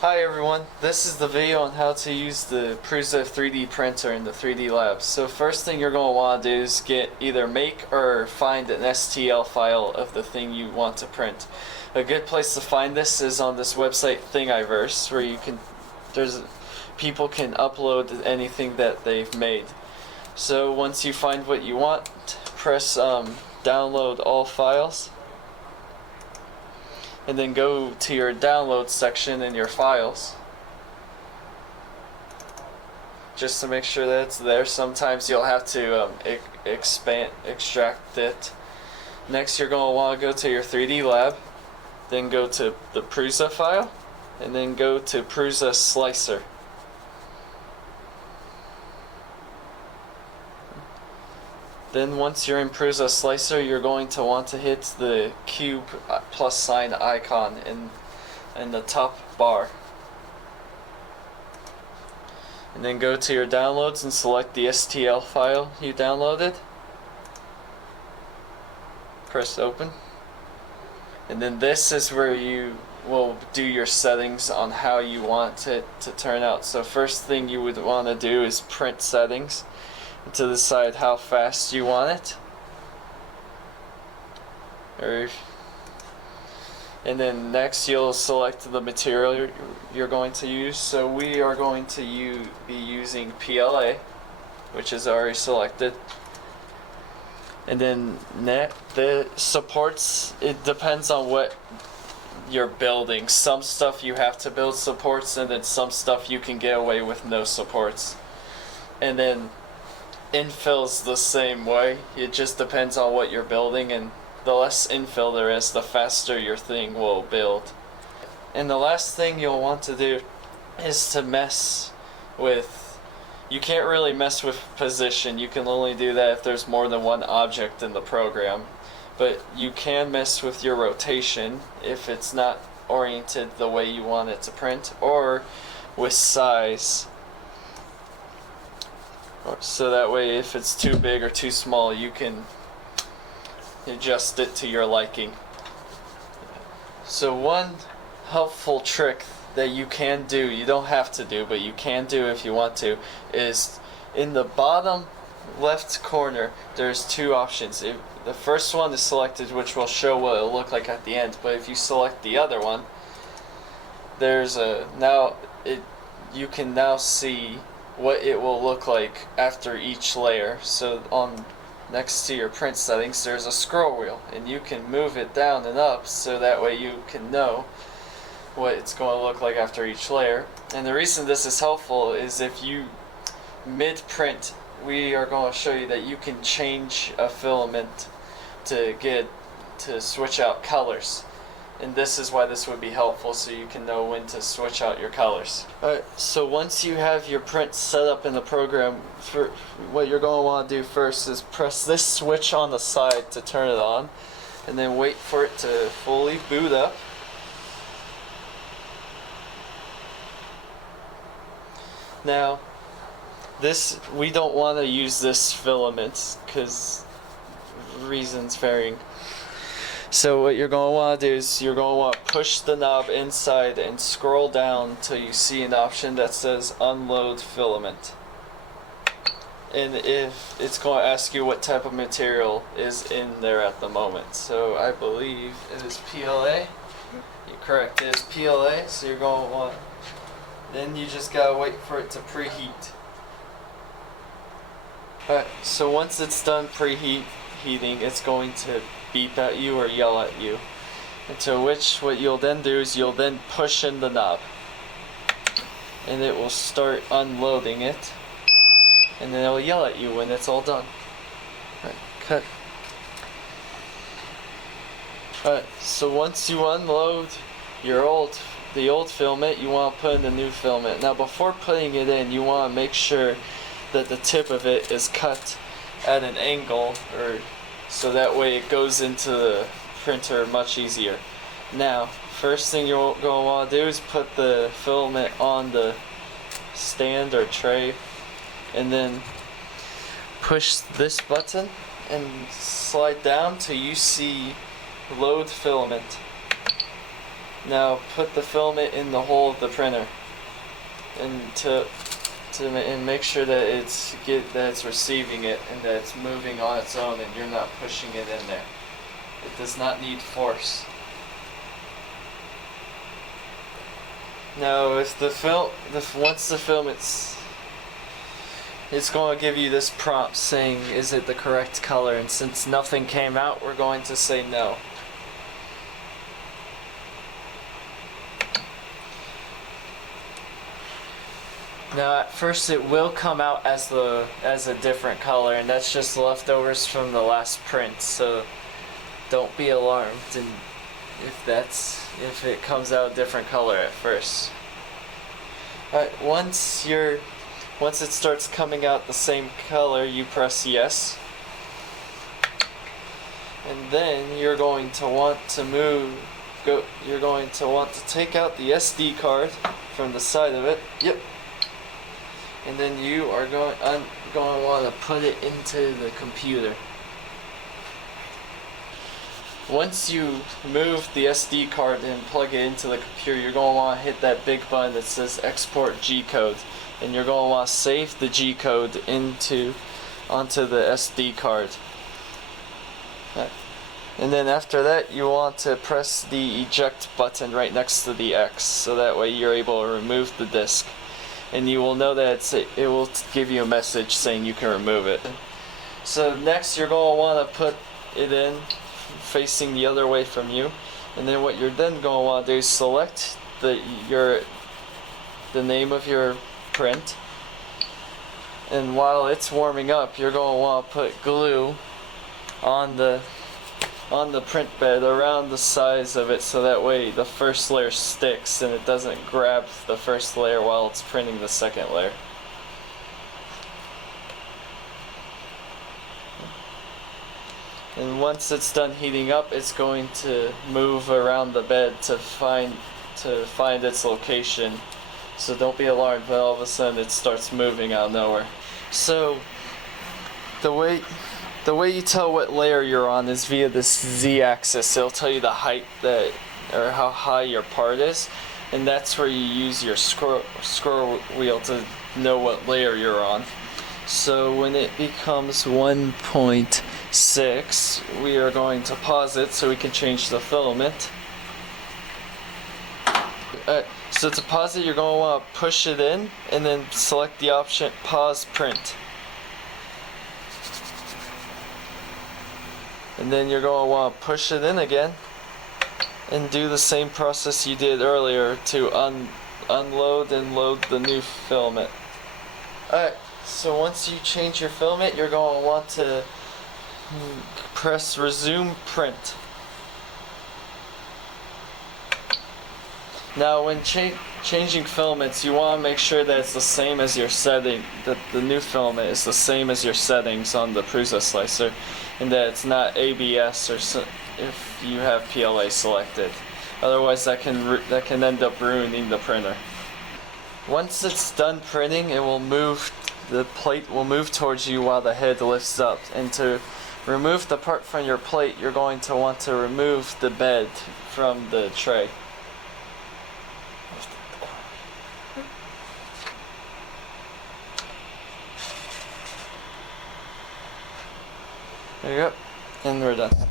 Hi everyone, this is the video on how to use the Prusa 3D printer in the 3D lab. So first thing you're going to want to do is either make or find an STL file of the thing you want to print. A good place to find this is on this website Thingiverse, where people can upload anything that they've made. So once you find what you want, press download all files. And then go to your download section in your files just to make sure that it's there. Sometimes you'll have to extract it. Next you're going to want to go to your 3D lab, then go to the Prusa file, and then go to Prusa Slicer. Then once you're in Prusa Slicer, you're going to want to hit the cube plus sign icon in the top bar. And then go to your downloads and select the STL file you downloaded. Press open. And then this is where you will do your settings on how you want it to turn out. So first thing you would want to do is print settings to decide how fast you want it, and then next you'll select the material you're going to use. So we are going to be using PLA, which is already selected. And then the supports, it depends on what you're building. Some stuff you have to build supports, and then some stuff you can get away with no supports. And then infill's the same way. It just depends on what you're building, and the less infill there is, the faster your thing will build. And the last thing you'll want to do is to mess with, you can't really mess with position. You can only do that if there's more than one object in the program. But you can mess with your rotation if it's not oriented the way you want it to print, or with size. So that way if it's too big or too small, you can adjust it to your liking. So one helpful trick that you can do, you don't have to do, but you can do if you want to, is in the bottom left corner there's two options. The first one is selected, which will show what it'll look like at the end, but if you select the other one, there's you can now see what it will look like after each layer. So on next to your print settings there's a scroll wheel, and you can move it down and up so that way you can know what it's going to look like after each layer. And the reason this is helpful is if you mid-print, we are going to show you that you can change a filament to switch out colors. And this is why this would be helpful, so you can know when to switch out your colors. Alright, so once you have your print set up in the program, what you're going to want to do first is press this switch on the side to turn it on, and then wait for it to fully boot up. Now, we don't want to use this filament because reasons varying. So what you're going to want to do is you're going to want to push the knob inside and scroll down till you see an option that says unload filament. And if it's going to ask you what type of material is in there at the moment. So I believe it is PLA. You're correct, it is PLA. So you're going to want, then you just got to wait for it to preheat. Alright, so once it's done preheating, it's going to beep at you or yell at you. And so what you'll then do is you'll then push in the knob, and it will start unloading it, and then it will yell at you when it's all done. Alright, cut. Alright, so once you unload the old filament, you want to put in the new filament. Now before putting it in, you want to make sure that the tip of it is cut at an angle, so that way it goes into the printer much easier. Now, first thing you're going to want to do is put the filament on the stand or tray, and then push this button and slide down till you see load filament. Now put the filament in the hole of the printer, and and make sure that it's receiving it and that it's moving on its own and you're not pushing it in there. It does not need force. Now, if once the filament's, it's going to give you this prompt saying, is it the correct color? And since nothing came out, we're going to say no. Now, at first it will come out as a different color, and that's just leftovers from the last print. So don't be alarmed if it comes out a different color at first. Alright, once it starts coming out the same color, you press yes. And then you're going to want to take out the SD card from the side of it. Yep. And then you are going to want to put it into the computer. Once you move the SD card and plug it into the computer, you're going to want to hit that big button that says Export G-Code, and you're going to want to save the G-Code onto the SD card. And then after that, you want to press the eject button right next to the X, so that way you're able to remove the disk. And you will know that it will give you a message saying you can remove it. So next you're going to want to put it in facing the other way from you, and then what you're then going to want to do is select the name of your print, and while it's warming up you're going to want to put glue on the print bed around the size of it, so that way the first layer sticks and it doesn't grab the first layer while it's printing the second layer. And once it's done heating up, it's going to move around the bed to find its location. So don't be alarmed when all of a sudden it starts moving out of nowhere. So the way you tell what layer you're on is via this Z-axis. It'll tell you the height or how high your part is, and that's where you use your scroll wheel to know what layer you're on. So when it becomes 1.6, we are going to pause it so we can change the filament. So to pause it, you're going to want to push it in and then select the option Pause Print. And then you're going to want to push it in again and do the same process you did earlier to unload and load the new filament. Alright, so once you change your filament, you're going to want to press Resume Print. Now when changing filaments, you want to make sure that it's the same as your setting, that the new filament is the same as your settings on the Prusa slicer, and that it's not ABS or if you have PLA selected. Otherwise that can end up ruining the printer. Once it's done printing, the plate will move towards you while the head lifts up. And to remove the part from your plate, you're going to want to remove the bed from the tray. There you go, and we're done.